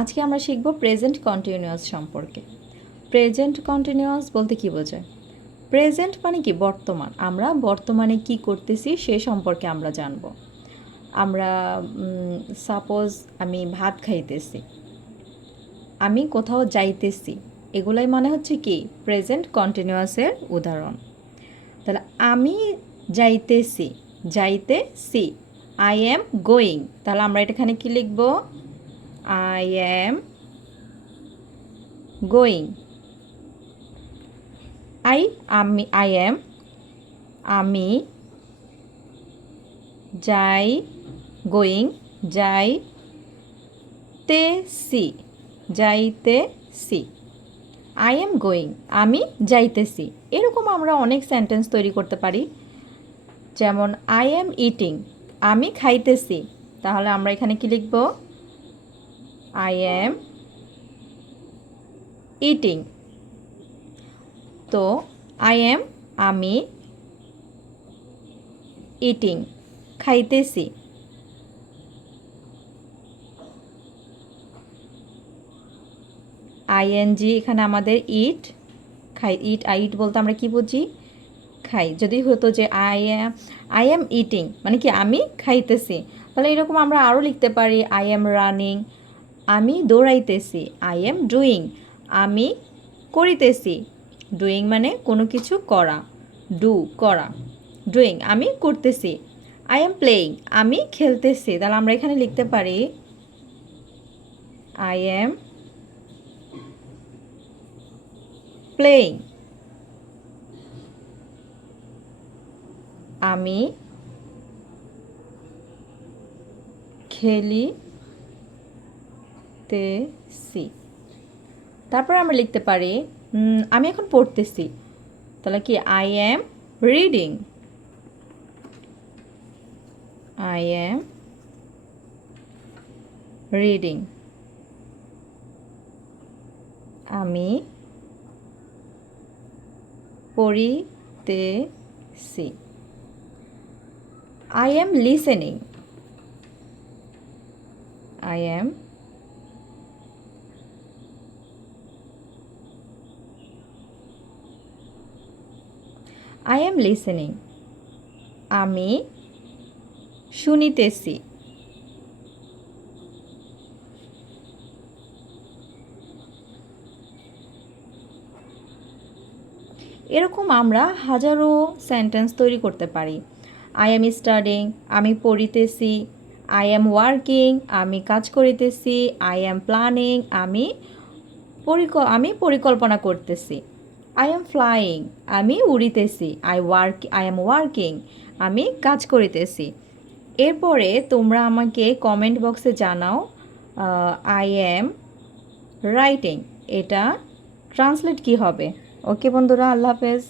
আজকে আমরা শিখব প্রেজেন্ট কন্টিনিউয়াস সম্পর্কে। প্রেজেন্ট কন্টিনিউয়াস বলতে কি বোঝায়? প্রেজেন্ট মানে কি? বর্তমান। আমরা বর্তমানে কি করতেছি সে সম্পর্কে আমরা জানব। আমরা সাপোজ আমি ভাত খাইতেছি। আমি কোথাও যাইতেছি। এগুলাই মানে হচ্ছে কি? প্রেজেন্ট কন্টিনিউয়াসের উদাহরণ। তাহলে আমি যাইতেছি যাইতেছি আই এম গোয়িং তাহলে আমরা এখানে কি লিখব? আই এম গোয়িং আই আমি আই এম আমি যাই গোয়িং যাই তে সি যাইতে সি আই এম গোয়িং আমি যাইতেছি এরকম আমরা অনেক সেন্টেন্স তৈরি করতে পারি। যেমন আই এম ইটিং আমি খাইতেছি। তাহলে আমরা এখানে কি লিখব? আই এম ইটিং তো আই এম আমি ইটিং খাইতেছি। আইএনজি এখানে আমাদের ইট খাই ইট আই ইট বলতে আমরা কি বুঝি? খাই। যদি হতো যে আই আই এম ইটিং মানে কি আমি খাইতেছি। তাহলে এরকম আমরা আরও লিখতে পারি আই এম রানিং আমি দৌড়াইতেছি আই এম ডুইং আমি করিতেছি। ডুইং মানে কোনো কিছু করা ডু করা। ডুইং আমি করতেছি। আই এম প্লেয়িং আমি খেলতেছি। তাহলে আমরা এখানে লিখতে পারি আই এম প্লেয়িং আমি খেলিতেছি তারপর আমরা লিখতে পারি আমি এখন পড়তেছি। তাহলে কি? I am reading I am reading আমি পড়িতেছি। I am listening. I am I am listening আমি শুনিতেছি। এরকম আমরা হাজারো সেন্টেন্স তৈরি করতে পারি। আই এম স্টাডিং আমি পড়িতেছি। আই এম ওয়ার্কিং আমি কাজ করিতেছি। আই এম প্ল্যানিং আমি পরিক আমি পরিকল্পনা করতেছি। আই এম ফ্লাইং আমি উড়িতেছি। I work I am working আমি কাজ করিতেছি। এরপরে তোমরা আমাকে কমেন্ট বক্সে জানাও আই এম রাইটিং এটা ট্রান্সলেট কি হবে? ওকে বন্ধুরা, আল্লাহ হাফেজ।